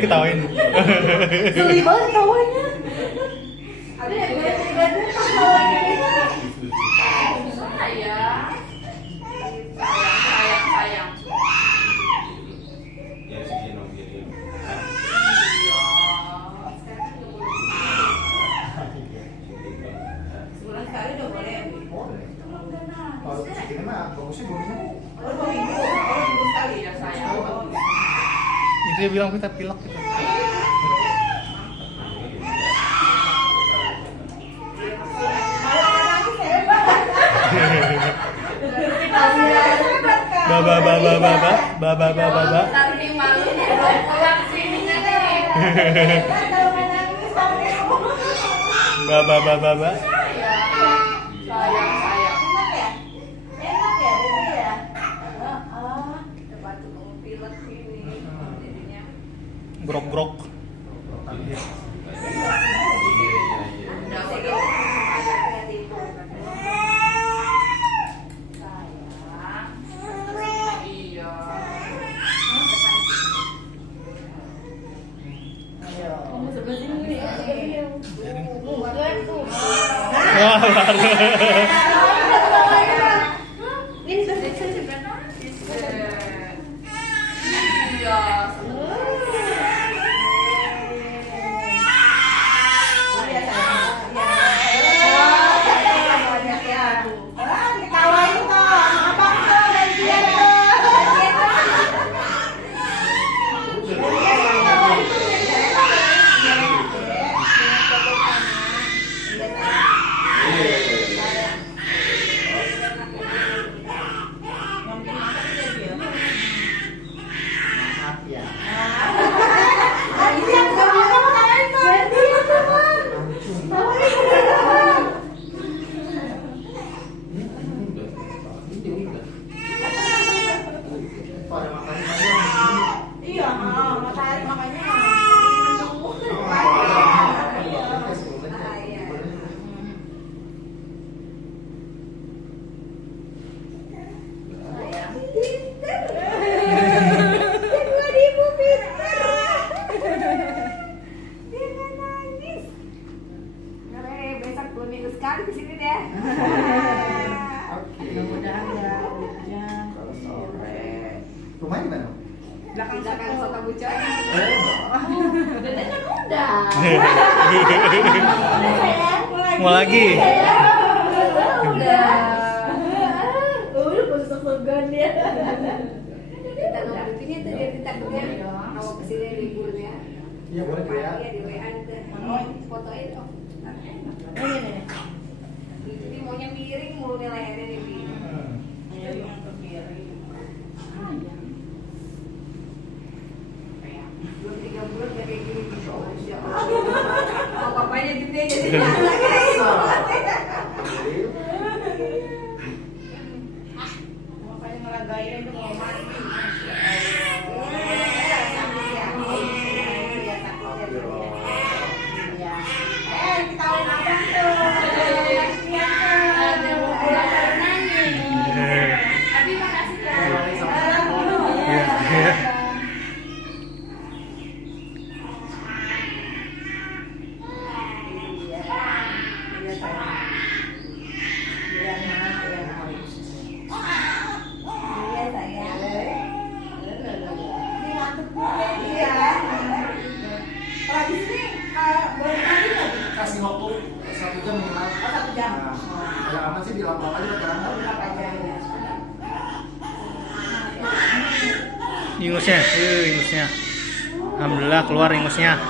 diketawain. Sedih banget ketawanya. Ada yang gede-gede ketawa gini. Sayang. Ya sih no gitu. Sebulan sekali udah boleh ya, Bu? Boleh. Kalau segini mah bagusnya dulunya. Oh, 2 minggu sekali ya, sayang. Itu dia bilang kita pilek gitu. Baba. Tapi malunya belum pulang sini nih. Baba. Sayang. Enak ya, Dede ya? Coba tuh kamu pilek sini. Jadinya. Grok. Iya. Kamu sebelah sini. Wah, baru. Ini saya juga nangis. Iya. Sekali di sini deh. Mudah-mudahan ya hujan. Kalau sore. Rumahnya di mana? Belakang kota Bucah. Dede kan udah. Mau lagi? Udah besok-besokan ya. Kita nungguinnya tuh dia ditakutnya kalau kesini libur ya. Iya boleh ya. Iya di WA itu. Fotoin dong. Ini. Jadi maunya miring mulu nih layarnya nih. Belum 3 bulan udah kayak gini. Masya Allah. Mau papanya gede jadi Makanya ngeragain itu mau mandi. Ketahuan abang tuh. ada mau pulang baru nangis. Abi makasih ya. Kasih waktu 1 jam minimal. Oh, 1 jam. Nah, yang aman sih di lap aja kan. Ingusnya. Alhamdulillah keluar ingusnya.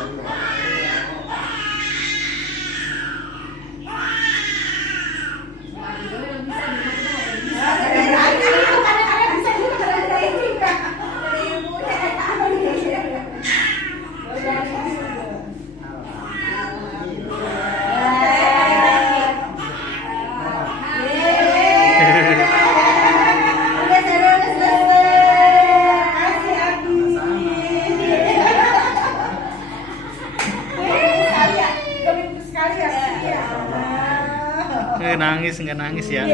Nggak nangis ya.